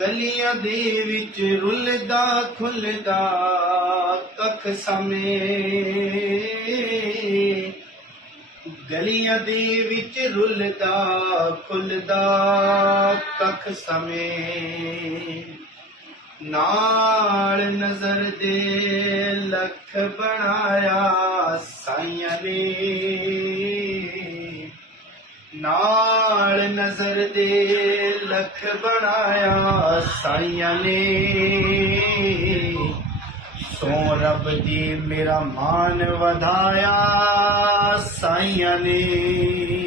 ਗਲੀਆਂ ਦੇ ਵਿੱਚ ਰੁੱਲਦਾ ਖੁੱਲਦਾ ਕੱਖ ਸਮੇਂ, ਗਲੀਆਂ ਦੇ ਵਿੱਚ ਰੁੱਲਦਾ ਖੁੱਲਦਾ ਕੱਖ ਸਮੇਂ, ਨਾਲ ਨਜ਼ਰ ਦੇ ਲੱਖ ਬਣਾਇਆ ਸਾਈਆਂ ਨੇ, ਨਾਲ ਨਜ਼ਰ ਦੇ ਲੱਖ ਬਣਾਇਆ ਸਾਈਆਂ ਨੇ, ਸੋ ਰੱਬ ਦੀ ਮੇਰਾ ਮਾਨ ਵਧਾਇਆ ਸਾਈਆਂ ਨੇ।